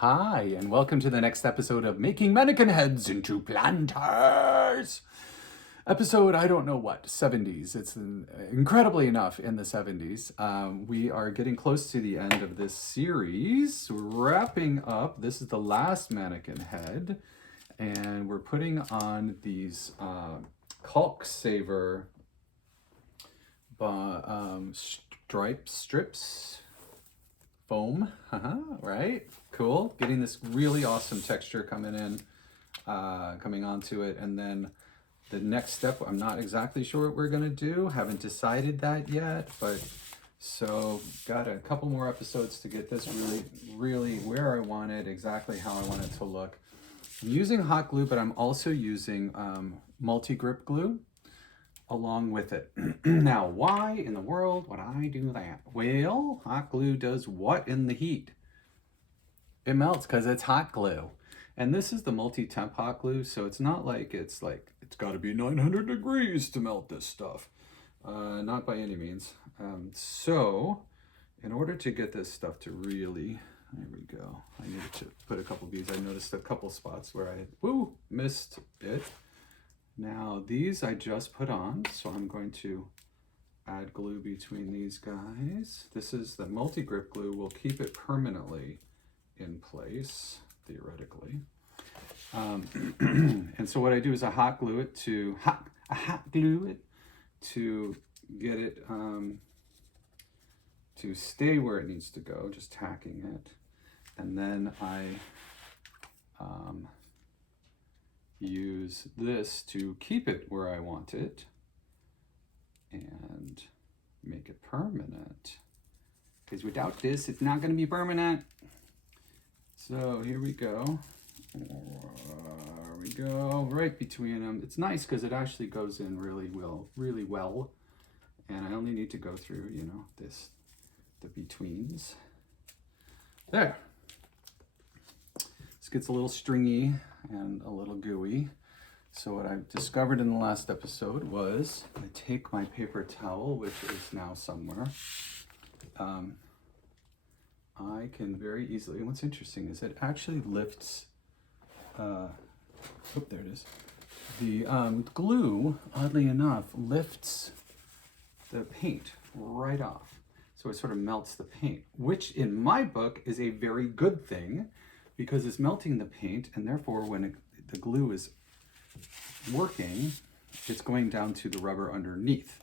Hi, and welcome to the next episode of Making Mannequin Heads into Planters. Episode, I don't know what, 70s. It's incredibly enough in the 70s. We are getting close to the end of this series. We're wrapping up. This is the last mannequin head. And we're putting on these Caulk Saver strips. Foam, right? Cool. Getting this really awesome texture coming in, coming onto it. And then the next step, I'm not exactly sure what we're gonna do. Haven't decided that yet, but so got a couple more episodes to get this really where I want it, exactly how I want it to look. I'm using hot glue, but I'm also using multi-grip glue along with it. Now, why in the world would I do that? Well, hot glue does what in the heat? It melts because it's hot glue. And this is the multi-temp hot glue, so it's not like it's got to be 900 degrees to melt this stuff. Not by any means. So, in order to get this stuff to really, there we go. I needed to put a couple of these. I noticed a couple spots where I missed it. Now these I just put on, so I'm going to add glue between these guys. This is the multi-grip glue. Will keep it permanently in place, theoretically. And so what I do is I hot glue it to get it to stay where it needs to go, just tacking it. And then I use this to keep it where I want it and make it permanent, because without this it's not going to be permanent. So here we go. There we go, right between them. It's nice because it actually goes in really well, and I only need to go through, you know, the betweens. There. This gets a little stringy and a little gooey. So what I've discovered in the last episode was I take my paper towel, which is now somewhere. I can very easily, and what's interesting is it actually lifts, there it is. The glue, oddly enough, lifts the paint right off. So it sort of melts the paint, which in my book is a very good thing, because it's melting the paint, and therefore when the glue is working, it's going down to the rubber underneath.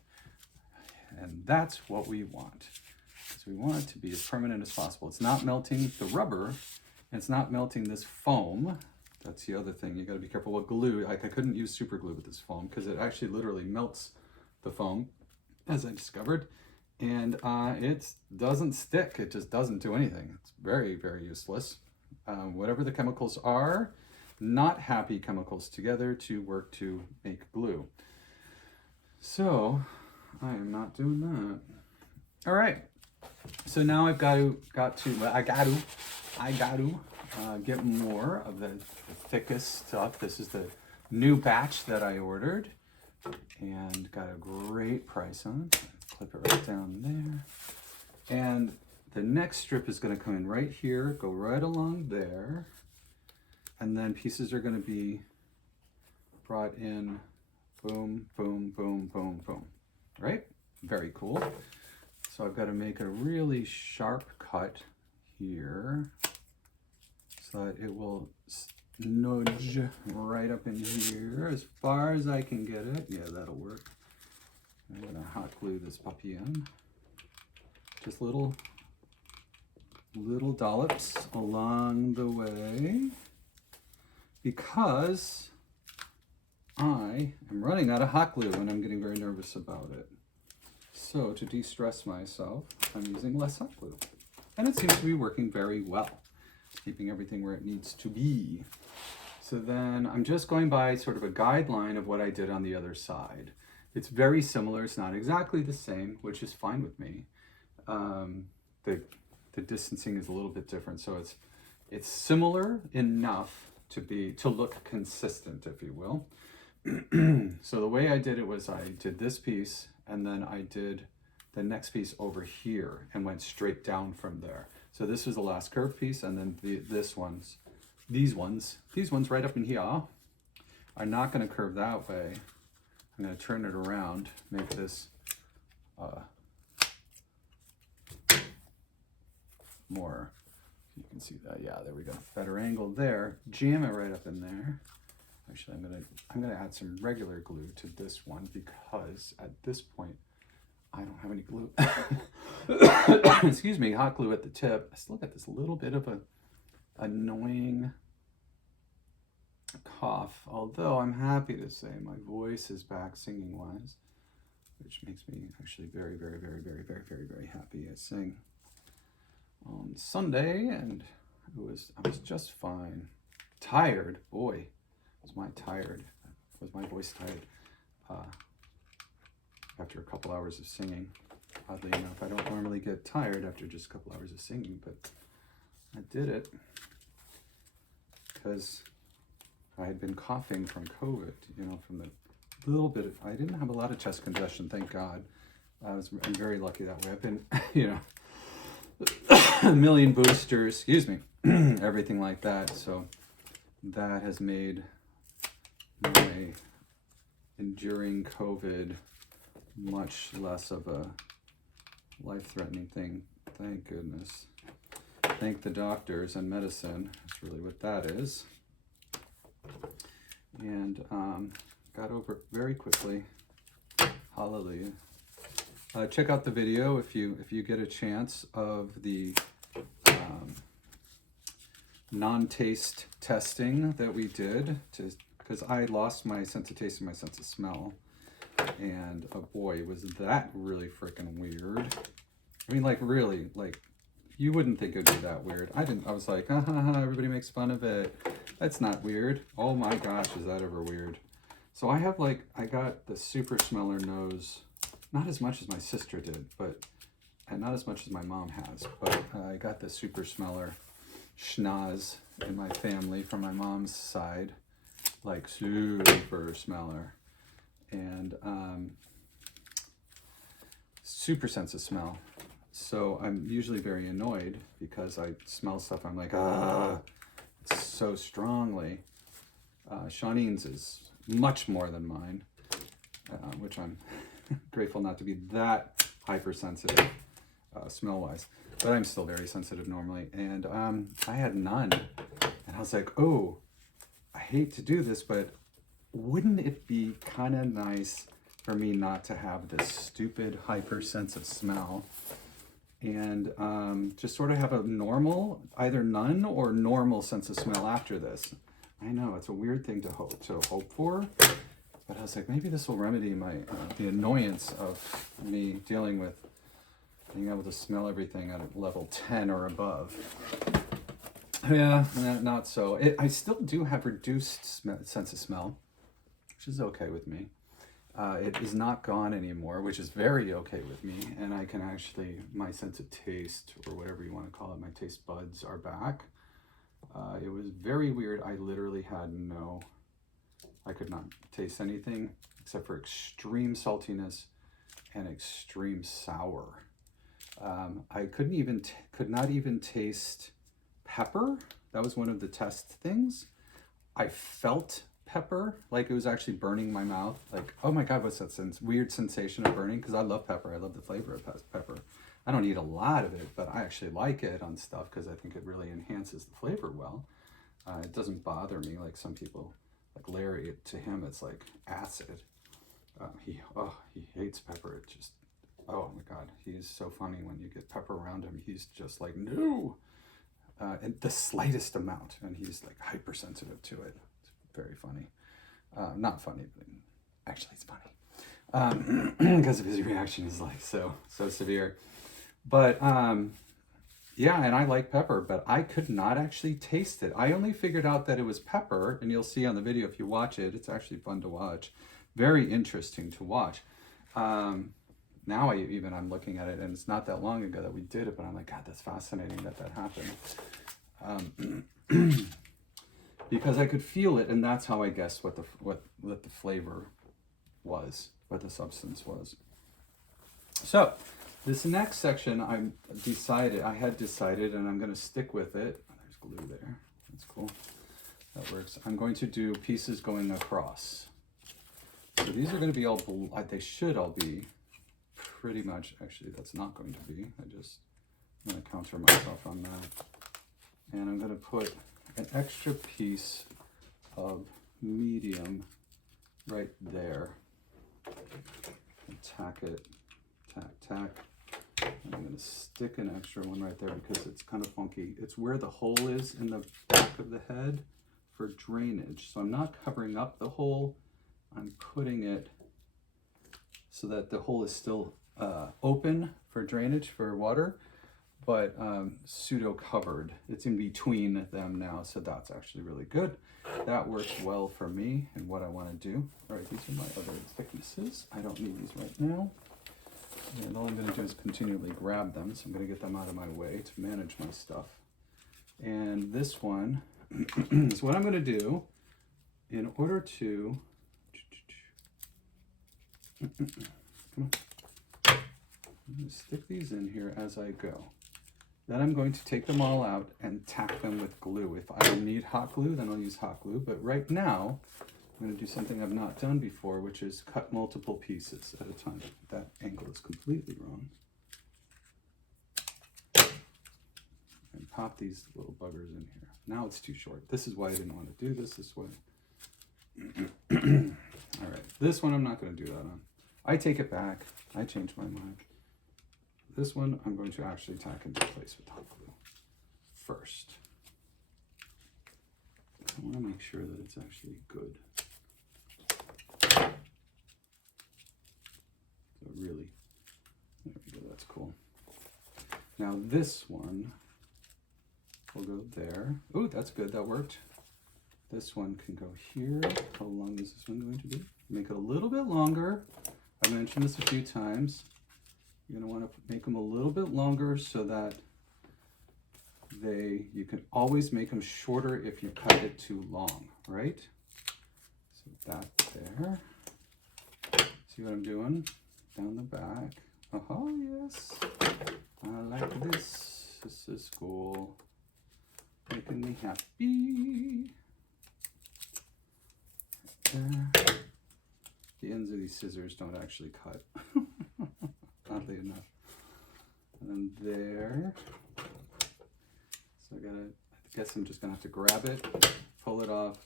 And that's what we want. So we want it to be as permanent as possible. It's not melting the rubber, and it's not melting this foam. That's the other thing. You got to be careful with glue. Like, I couldn't use super glue with this foam because it actually literally melts the foam, as I discovered. And it doesn't stick. It just doesn't do anything. It's very useless. Whatever the chemicals are, not happy chemicals together to work to make glue. So I am not doing that. All right. So now I've got to get more of the thickest stuff. This is the new batch that I ordered and got a great price on. Clip it right down there. And the next strip is going to come in right here, go right along there, and then pieces are going to be brought in, boom, boom, boom, boom, boom, right? Very cool. So I've got to make a really sharp cut here so that it will nudge right up in here as far as I can get it. Yeah, that'll work. I'm going to hot glue this puppy in. Just little dollops along the way, because I am running out of hot glue and I'm getting very nervous about it. So to de-stress myself, I'm using less hot glue. And it seems to be working very well, keeping everything where it needs to be. So then I'm just going by sort of a guideline of what I did on the other side. It's very similar. It's not exactly the same, which is fine with me. The distancing is a little bit different, so it's similar enough to look consistent, if you will. So the way I did it was I did this piece, and then I did the next piece over here and went straight down from there. So this was the last curved piece, and then these ones right up in here are not going to curve that way. I'm going to turn it around, make this more, you can see that, yeah, there we go, better angle there, jam it right up in there. Actually, I'm gonna add some regular glue to this one because at this point I don't have any glue. Excuse me, hot glue at the tip. I still got this little bit of a annoying cough, although I'm happy to say my voice is back singing wise, which makes me actually very, very, very, very, very, very, very happy. I sang on Sunday and I was just fine. Tired, boy, was my voice tired after a couple hours of singing. Oddly enough, I don't normally get tired after just a couple hours of singing, but I did it because I had been coughing from COVID, you know, from the little bit of, I didn't have a lot of chest congestion, thank God. I'm very lucky that way. I've been, you know, a million boosters, excuse me, everything like that. So that has made my enduring COVID much less of a life-threatening thing. Thank goodness. Thank the doctors and medicine. That's really what that is. And got over it very quickly. Hallelujah. Check out the video if you get a chance of the non-taste testing that we did, because I lost my sense of taste and my sense of smell, and oh boy, was that really freaking weird. I mean, like, really, like, you wouldn't think it would be that weird. I was like, ha ha ha, everybody makes fun of it. That's not weird. Oh my gosh, is that ever weird? So I got the super smeller nose, not as much as my sister did, and not as much as my mom has, but I got the super smeller schnoz in my family from my mom's side, like super smeller, and super sense of smell. So I'm usually very annoyed because I smell stuff, I'm like, so strongly. Shaunene's is much more than mine, which I'm grateful not to be that hypersensitive smell-wise, but I'm still very sensitive normally. And I had none, and I was like, oh, I hate to do this, but wouldn't it be kind of nice for me not to have this stupid hyper sense of smell, and just sort of have a normal, either none or normal sense of smell after this. I know it's a weird thing to hope for, but I was like, maybe this will remedy my the annoyance of me dealing with being able to smell everything at a level 10 or above. Yeah, not so. I still do have reduced sense of smell, which is okay with me. It is not gone anymore, which is very okay with me, and I can actually, my sense of taste, or whatever you want to call it, my taste buds are back. It was very weird. I literally had I could not taste anything except for extreme saltiness and extreme sour. I could not even taste pepper. That was one of the test things. I felt pepper, like it was actually burning my mouth. Like, oh my God, what's that weird sensation of burning? Because I love pepper. I love the flavor of pepper. I don't eat a lot of it, but I actually like it on stuff because I think it really enhances the flavor well. It doesn't bother me like some people, like Larry, to him it's like acid. He hates pepper. It just, oh my God, he's so funny when you get pepper around him. He's just like, no, and the slightest amount, and he's like hypersensitive to it. It's very funny. Not funny, but actually it's funny because of his reaction is like so severe. But yeah, and I like pepper, but I could not actually taste it. I only figured out that it was pepper, and you'll see on the video if you watch it. It's actually fun to watch, very interesting to watch. Now I'm looking at it, and it's not that long ago that we did it, but I'm like, God, that's fascinating that happened. Because I could feel it, and that's how I guessed what the flavor was, what the substance was. So This next section I had decided, and I'm going to stick with it. Oh, there's glue there. That's cool. That works. I'm going to do pieces going across. So these are going to be all, they should all be pretty much, actually that's not going to be. I'm going to counter myself on that. And I'm going to put an extra piece of medium right there. And tack it, tack. And I'm going to stick an extra one right there because it's kind of funky. It's where the hole is in the back of the head for drainage. So I'm not covering up the hole. I'm putting it so that the hole is still open for drainage for water, but pseudo covered. It's in between them now, so that's actually really good. That works well for me and what I want to do. All right, these are my other thicknesses. I don't need these right now. And all I'm going to do is continually grab them, so I'm going to get them out of my way to manage my stuff. And this one is what I'm going to do in order to... Come on. I'm going to stick these in here as I go. Then I'm going to take them all out and tack them with glue. If I need hot glue, then I'll use hot glue. But right now, I'm going to do something I've not done before, which is cut multiple pieces at a time. That angle is completely wrong. And pop these little buggers in here. Now it's too short. This is why I didn't want to do this way. All right, this one I'm not going to do that on. I take it back. I change my mind. This one I'm going to actually tack into place with hot glue first. I want to make sure that it's actually good. So really, there we go, that's cool. Now this one will go there. Oh, that's good, that worked. This one can go here. How long is this one going to be? Make it a little bit longer. I mentioned this a few times. You're going to want to make them a little bit longer so that you can always make them shorter if you cut it too long, right? So that there. See what I'm doing? Down the back. Oh, yes. I like this. This is cool. Making me happy. There. The ends of these scissors don't actually cut. Oddly enough. And then there. So I guess I'm just gonna have to grab it, pull it off,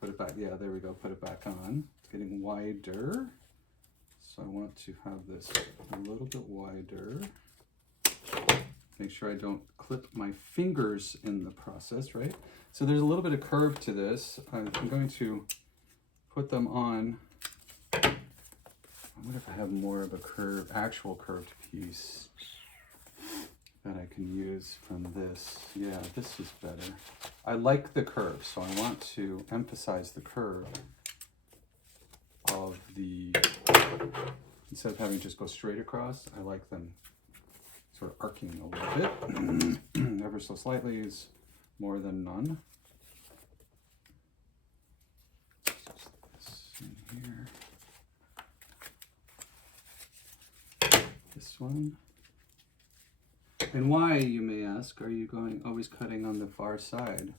put it back. Yeah, there we go, put it back on. It's getting wider. So I want to have this a little bit wider. Make sure I don't clip my fingers in the process, right? So there's a little bit of curve to this. I'm going to put them on. I wonder if I have more of a actual curved piece that I can use from this. Yeah, this is better. I like the curve, so I want to emphasize the curve of the, instead of having just go straight across, I like them sort of arcing a little bit. Ever so slightly is more than none. This in here. This one. And why, you may ask, are you always cutting on the far side?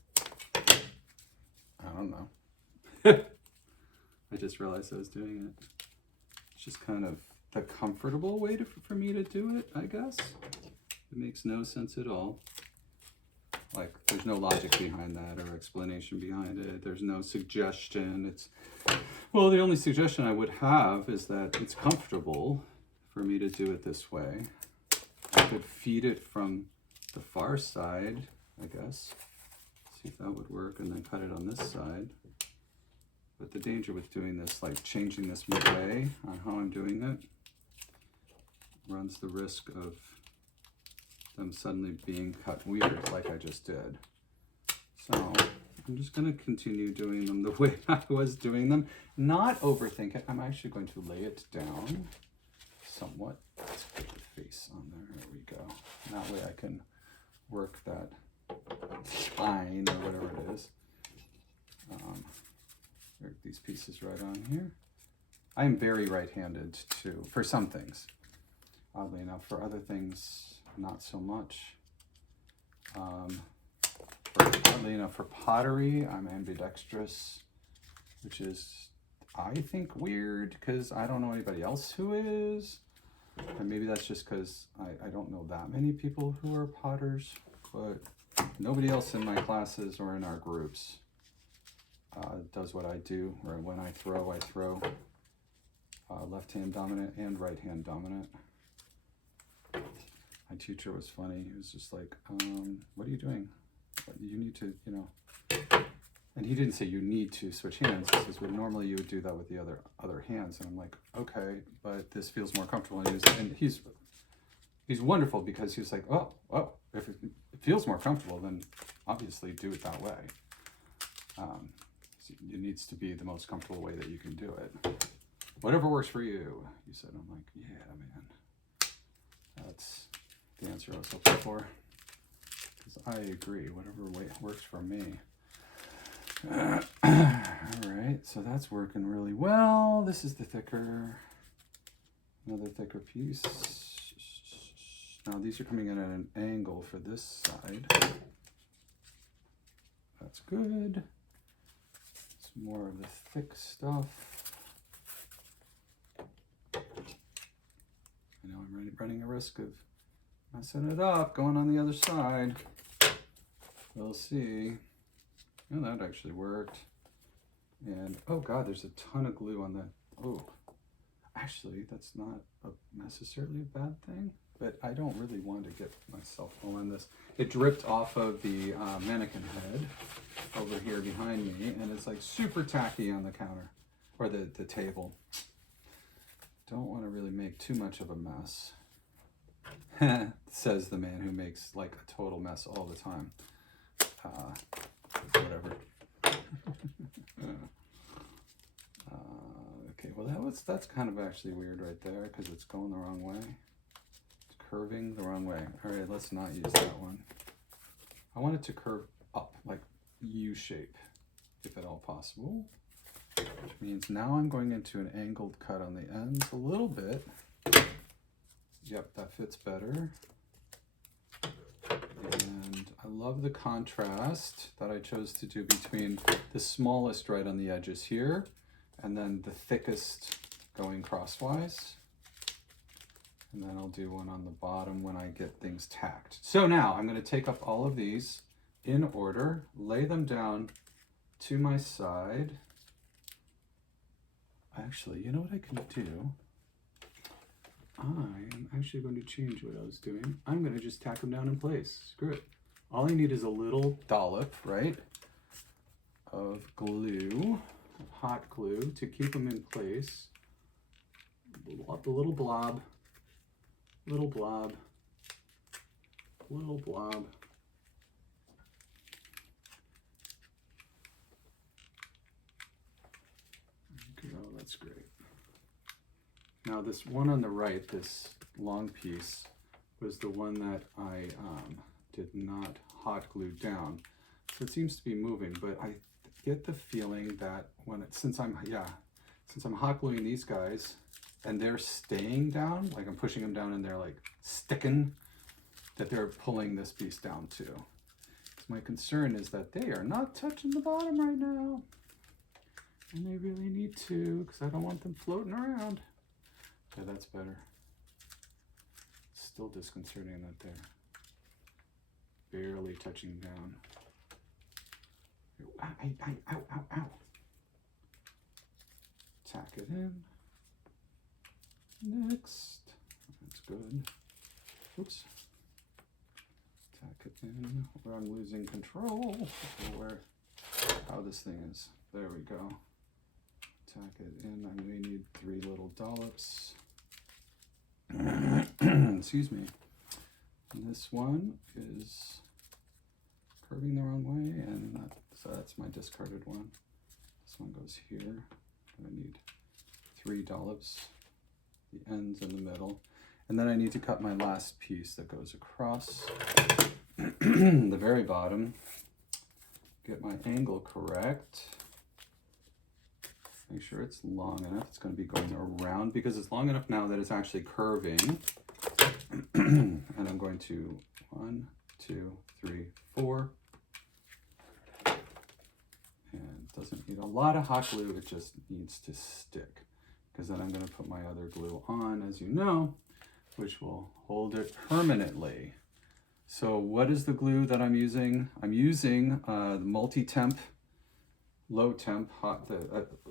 I don't know. I just realized I was doing it. It's just kind of the comfortable way for me to do it, I guess. It makes no sense at all. Like, there's no logic behind that or explanation behind it. There's no suggestion. Well, the only suggestion I would have is that it's comfortable for me to do it this way. I could feed it from the far side, I guess. See if that would work, and then cut it on this side. But the danger with doing this, like changing this midway on how I'm doing it, runs the risk of them suddenly being cut weird like I just did. So I'm just going to continue doing them the way I was doing them, not overthink it. I'm actually going to lay it down somewhat. Let's put the face on there. There we go. That way I can work that spine or whatever it is. Work these pieces right on here. I am very right-handed too, for some things. oddly enough. For other things, not so much. Oddly enough, for pottery, I'm ambidextrous, which is, I think, weird because I don't know anybody else who is. And maybe that's just because I don't know that many people who are potters, but nobody else in my classes or in our groups does what I do, or when I throw left hand dominant and right hand dominant. My teacher was funny. He was just like, what are you doing? You need to, you know, and he didn't say you need to switch hands. He says, well, normally you would do that with the other hands. And I'm like, okay, but this feels more comfortable. And he's wonderful because he's like, oh, if it feels more comfortable, then obviously do it that way. It needs to be the most comfortable way that you can do it. Whatever works for you, he said. I'm like, yeah, man. That's the answer I was hoping for. Because I agree, whatever way works for me. All right, so that's working really well. This is the another thicker piece. Now these are coming in at an angle for this side. That's good. Some more of the thick stuff. I know I'm running a risk of messing it up, going on the other side. We'll see. Oh, that actually worked. And oh god, there's a ton of glue on that. Oh, actually, that's not necessarily a bad thing, but I don't really want to get myself all in this. It dripped off of the mannequin head over here behind me, and it's like super tacky on the counter, or the table. Don't want to really make too much of a mess. Says the man who makes like a total mess all the time. Whatever. Okay, well that's kind of actually weird right there because it's going the wrong way. It's curving the wrong way. All right, let's not use that one. I want it to curve up, like U shape, if at all possible. Which means now I'm going into an angled cut on the ends a little bit. Yep, that fits better. And I love the contrast that I chose to do between the smallest right on the edges here and then the thickest going crosswise. And then I'll do one on the bottom when I get things tacked. So now I'm going to take up all of these in order, lay them down to my side. Actually, you know what I can do? I'm actually going to change what I was doing. I'm going to just tack them down in place. Screw it. All I need is a little dollop, right, of glue, hot glue, to keep them in place. The little blob, little blob, little blob. Okay, oh, that's great. Now this one on the right, this long piece, was the one that I did not hot glue down. So it seems to be moving, but I get the feeling that since I'm hot gluing these guys and they're staying down, like I'm pushing them down and they're like sticking, that they're pulling this piece down too. So my concern is that they are not touching the bottom right now. And they really need to, because I don't want them floating around. Yeah, that's better. Still disconcerting that they're barely touching down. Ow, ow, ow, ow. Tack it in. Next. That's good. Oops. Tack it in where I'm losing control. Where how this thing is. There we go. Tack it in. I may need 3 little dollops. Excuse me. And this one is curving the wrong way, and so that's my discarded one. This one goes here. I need 3 dollops, the ends in the middle, and then I need to cut my last piece that goes across the very bottom. Get my angle correct. Make sure it's long enough. It's going to be going around because it's long enough now that it's actually curving. And I'm going to 1, 2, 3, 4. And it doesn't need a lot of hot glue. It just needs to stick. Because then I'm going to put my other glue on, as you know, which will hold it permanently. So what is the glue that I'm using? I'm using the multi-temp, low-temp hot,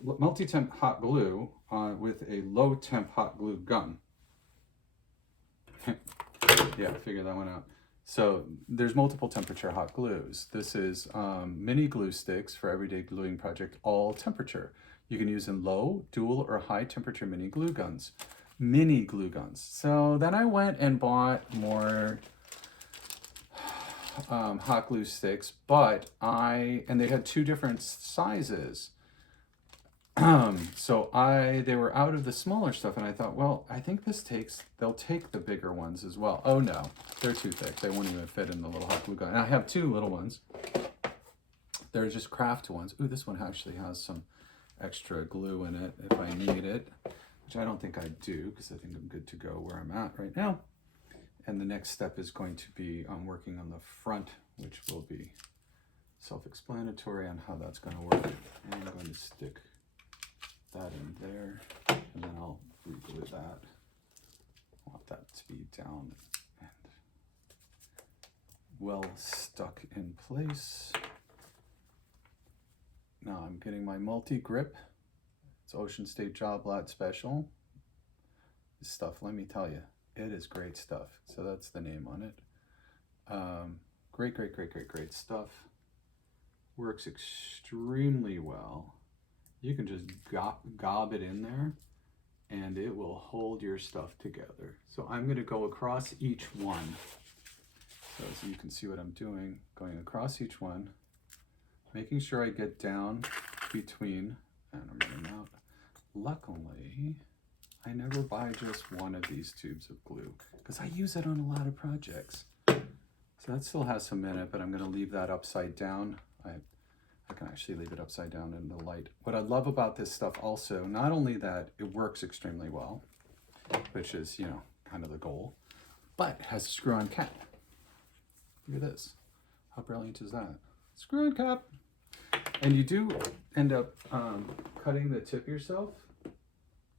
multi-temp hot glue with a low-temp hot glue gun. Yeah, figure that one out. So there's multiple temperature hot glues. This is mini glue sticks for everyday gluing project, all temperature. You can use in low, dual, or high temperature mini glue guns. Mini glue guns. So then I went and bought more hot glue sticks, and they had 2 different sizes. So they were out of the smaller stuff, and I thought, well, I think they'll take the bigger ones as well. Oh no, they're too thick. They won't even fit in the little hot glue gun. And I have 2 little ones. They're just craft ones. Ooh, this one actually has some extra glue in it if I need it, which I don't think I do because I think I'm good to go where I'm at right now. And the next step is going to be working on the front, which will be self-explanatory on how that's going to work. And I'm going to stick that in there, and then I'll re-glue that. I want that to be down and well stuck in place. Now I'm getting my multi-grip. It's Ocean State Job Lot Special. This stuff, let me tell you, it is great stuff. So that's the name on it. Great stuff. Works extremely well. You can just gob it in there and it will hold your stuff together. So I'm going to go across each one. So you can see what I'm doing, going across each one, making sure I get down between, and I'm running out. Luckily, I never buy just one of these tubes of glue because I use it on a lot of projects. So that still has some in it, but I'm going to leave that upside down. I can actually leave it upside down in the light. What I love about this stuff also, not only that it works extremely well, which is, you know, kind of the goal, but it has a screw-on cap. Look at this. How brilliant is that? Screw-on cap. And you do end up cutting the tip yourself.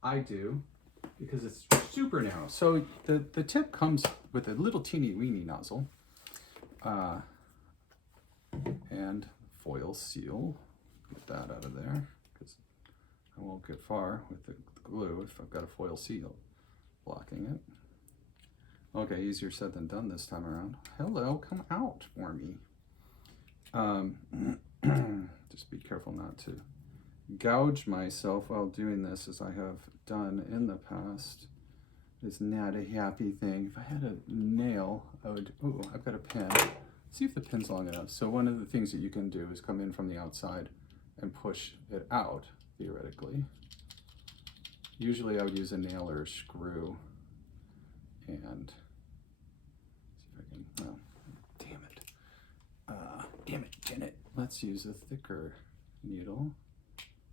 I do, because it's super narrow. So the tip comes with a little teeny weeny nozzle and foil seal. Get that out of there because I won't get far with the glue if I've got a foil seal blocking it. Okay, easier said than done this time around. Hello, come out for me. Just be careful not to gouge myself while doing this, as I have done in the past. It's not a happy thing. If I had a nail, I would, ooh, I've got a pin. See if the pin's long enough. So one of the things that you can do is come in from the outside and push it out, theoretically. Usually I would use a nail or a screw. And see if I can, oh, damn it, damn it. Let's use a thicker needle.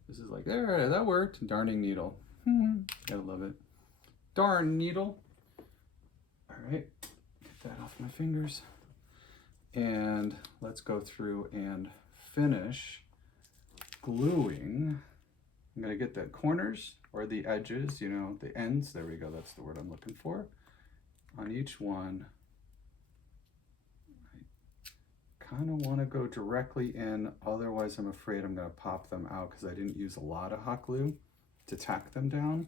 This is like, there, that worked. Darning needle. Gotta love it. Darn needle. All right, get that off my fingers. And let's go through and finish gluing. I'm gonna get the corners or the edges, you know, the ends. There we go, that's the word I'm looking for. On each one, I kind of want to go directly in, otherwise I'm afraid I'm gonna pop them out because I didn't use a lot of hot glue to tack them down.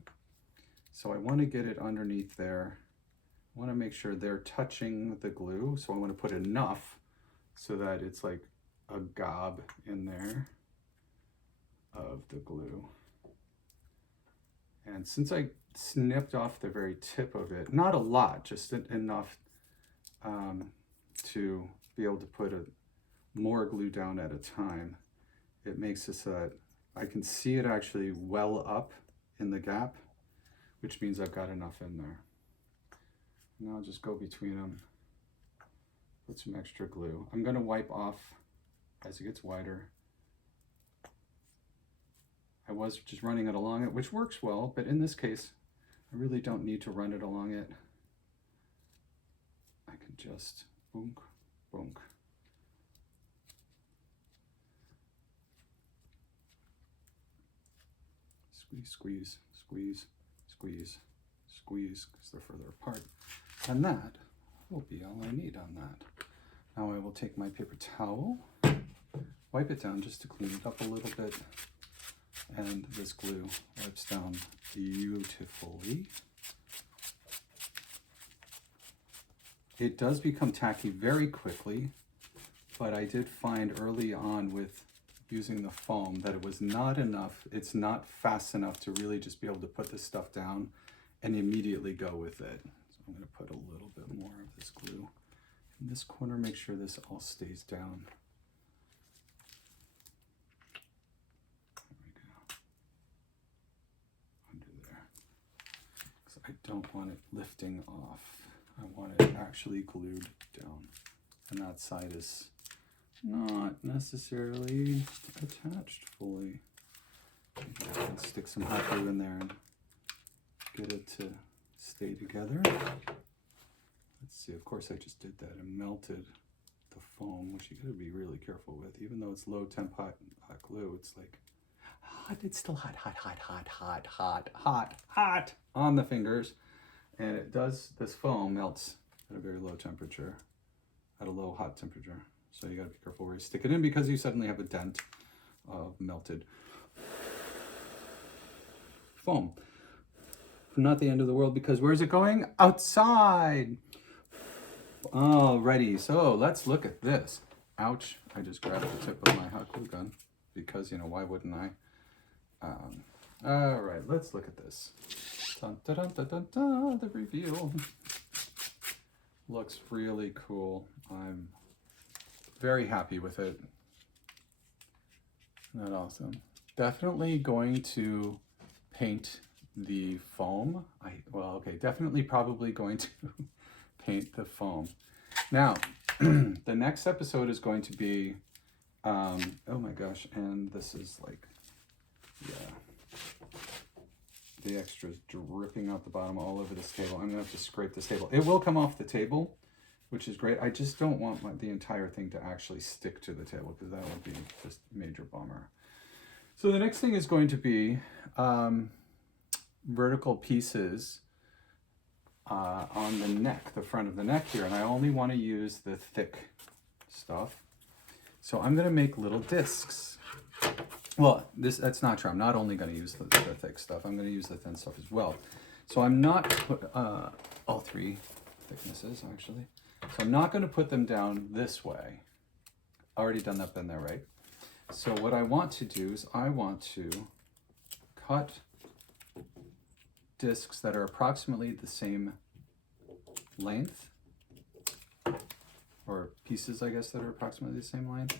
So I want to get it underneath there. I want to make sure they're touching the glue, so I want to put enough so that it's like a gob in there of the glue. And since I snipped off the very tip of it, not a lot, just enough to be able to put more glue down at a time, it makes it so that I can see it actually well up in the gap, which means I've got enough in there. Now I'll just go between them, put some extra glue. I'm gonna wipe off as it gets wider. I was just running it along it, which works well, but in this case, I really don't need to run it along it. I can just boonk, boonk. Squeeze, squeeze, squeeze, squeeze, squeeze, because they're further apart. And that will be all I need on that. Now I will take my paper towel, wipe it down just to clean it up a little bit, and this glue wipes down beautifully. It does become tacky very quickly, but I did find early on with using the foam that it was not enough. It's not fast enough to really just be able to put this stuff down and immediately go with it. So I'm going to put a little bit more of this glue in this corner, make sure this all stays down. There we go. Under there. Because I don't want it lifting off. I want it actually glued down. And that side is not necessarily attached fully. Maybe I can stick some hot glue in there and get it to stay together. Let's see, of course I just did that and melted the foam, which you gotta be really careful with. Even though it's low temp hot glue, it's like hot, it's still hot, hot, hot, hot, hot, hot, hot, hot on the fingers. And it does, this foam melts at a very low temperature, at a low hot temperature. So you gotta be careful where you stick it in because you suddenly have a dent of melted foam. Not the end of the world because where's it going? Outside! Alrighty, so let's look at this. Ouch, I just grabbed the tip of my hot glue gun because, you know, why wouldn't I? All right, let's look at this. Dun, dun, dun, dun, dun, dun, the reveal. Looks really cool. I'm very happy with it. Isn't that awesome? Definitely going to paint the foam. Definitely probably going to paint the foam. Now, the next episode is going to be, oh my gosh, and this is like, yeah, the extras dripping out the bottom all over this table. I'm gonna have to scrape this table. It will come off the table, which is great. I just don't want the entire thing to actually stick to the table because that would be just a major bummer. So the next thing is going to be vertical pieces on the neck, the front of the neck here, and I only want to use the thick stuff. So I'm going to make little discs. Well, that's not true. I'm not only going to use the thick stuff. I'm going to use the thin stuff as well. So I'm not all three thicknesses actually. So I'm not going to put them down this way. Already done that, been there, right? So what I want to do is I want to cut discs that are approximately the same length, or pieces, I guess, that are approximately the same length,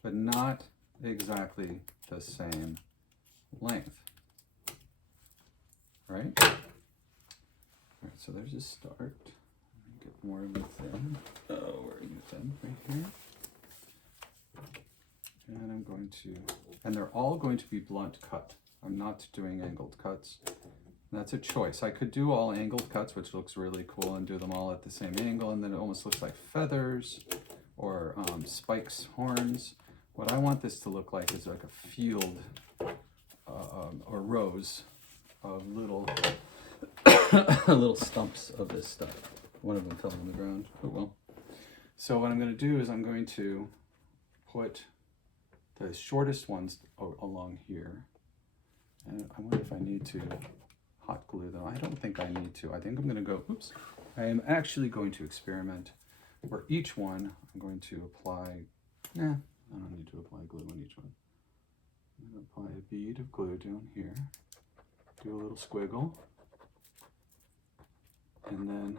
but not exactly the same length, right? All right, so there's a start. Get more of the thin. Oh, we're in the thin right here. And I'm going to, and they're all going to be blunt cut. I'm not doing angled cuts. That's a choice. I could do all angled cuts, which looks really cool, and do them all at the same angle, and then it almost looks like feathers or spikes, horns. What I want this to look like is like a field or rows of little little stumps of this stuff. One of them fell on the ground. Oh well. So what I'm going to do is I'm going to put the shortest ones along here. And I wonder if I need to hot glue them. I don't think I need to. I think I'm going to go, oops. I am actually going to experiment where each one I'm going to apply, I don't need to apply glue on each one. I'm going to apply a bead of glue down here, do a little squiggle, and then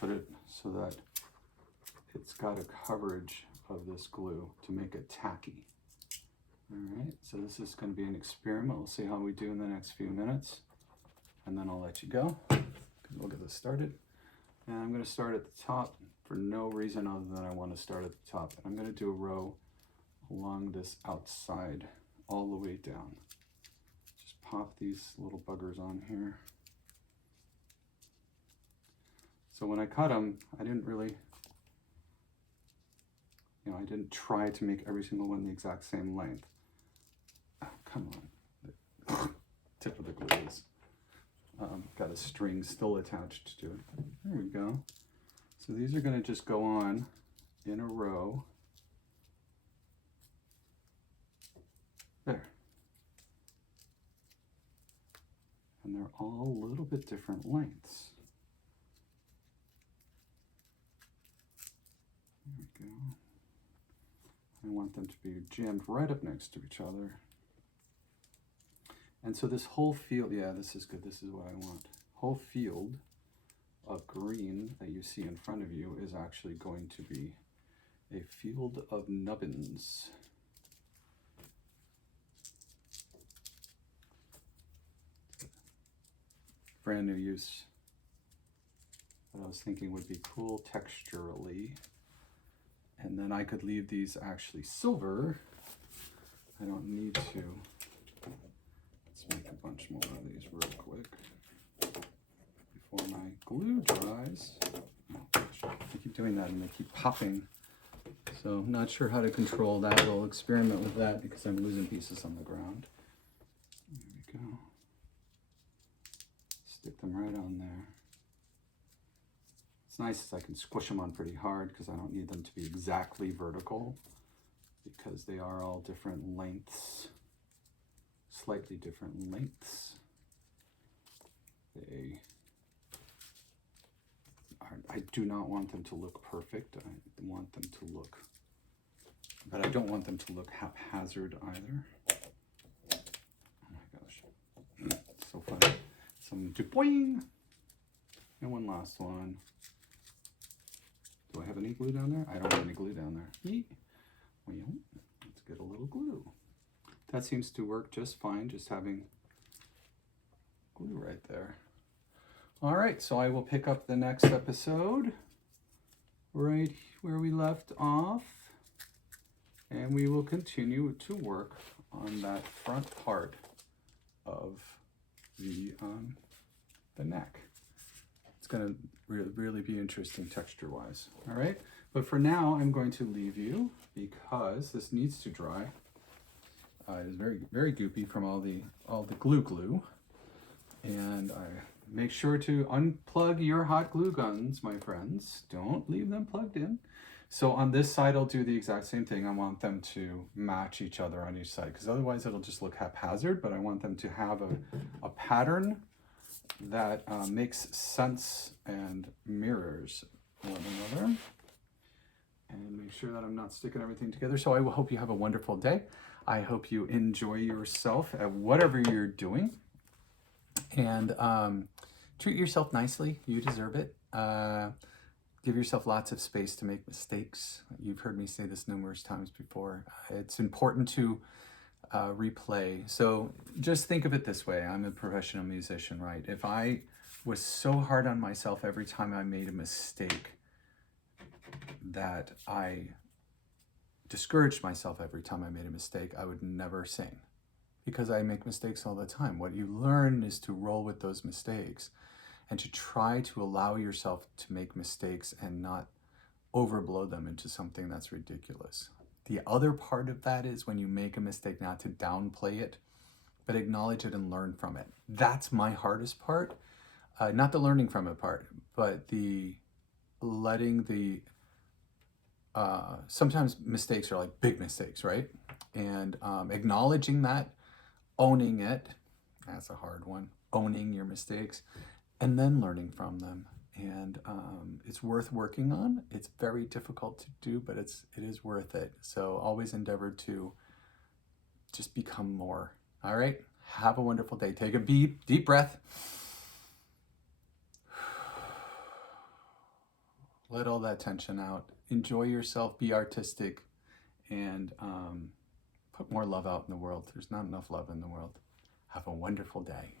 put it so that it's got a coverage of this glue to make it tacky. All right, so this is going to be an experiment. We'll see how we do in the next few minutes, and then I'll let you go. We'll get this started. And I'm going to start at the top for no reason other than I want to start at the top. And I'm going to do a row along this outside all the way down. Just pop these little buggers on here. So when I cut them, I didn't really, I didn't try to make every single one the exact same length. Oh, come on. Tip of the glue is got a string still attached to it. There we go. So these are going to just go on in a row. There. And they're all a little bit different lengths. There we go. I want them to be jammed right up next to each other. And so this whole field, yeah, this is good. This is what I want. Whole field of green that you see in front of you is actually going to be a field of nubbins. Brand new use. What I was thinking would be cool texturally. And then I could leave these actually silver. I don't need to. Let's make a bunch more of these real quick before my glue dries. Oh gosh, I keep doing that and they keep popping. So I'm not sure how to control that. I'll experiment with that because I'm losing pieces on the ground. There we go. Stick them right on there. It's nice as I can squish them on pretty hard because I don't need them to be exactly vertical because they are all different lengths, slightly different lengths. They are, I do not want them to look perfect. I want them to look, but I don't want them to look haphazard either. Oh my gosh, so fun. So I'm gonna do boing, and one last one. Do I have any glue down there? I don't have any glue down there. Yeet. Well, let's get a little glue. That seems to work just fine, just having glue right there. All right, so I will pick up the next episode right where we left off, and we will continue to work on that front part of the neck. It's going to really be interesting texture-wise. All right, but for now, I'm going to leave you because this needs to dry. It is very goopy from all the glue, and I make sure to unplug your hot glue guns, my friends. Don't leave them plugged in. So on this side, I'll do the exact same thing. I want them to match each other on each side because otherwise it'll just look haphazard. But I want them to have a pattern that makes sense and mirrors one another. And make sure that I'm not sticking everything together. So I will hope you have a wonderful day. I hope you enjoy yourself at whatever you're doing. And treat yourself nicely. You deserve it. Give yourself lots of space to make mistakes. You've heard me say this numerous times before. It's important to replay. So just think of it this way. I'm a professional musician, right? If I was so hard on myself every time I made a mistake that I discouraged myself every time I made a mistake, I would never sing because I make mistakes all the time. What you learn is to roll with those mistakes and to try to allow yourself to make mistakes and not overblow them into something that's ridiculous. The other part of that is when you make a mistake, not to downplay it, but acknowledge it and learn from it. That's my hardest part. Not the learning from it part, but the letting the, sometimes mistakes are like big mistakes, right? And acknowledging that, owning it, that's a hard one, owning your mistakes, and then learning from them. And it's worth working on. It's very difficult to do, but it is worth it. So always endeavor to just become more. All right, have a wonderful day. Take a deep breath. Let all that tension out. Enjoy yourself, be artistic, and put more love out in the world. There's not enough love in the world. Have a wonderful day.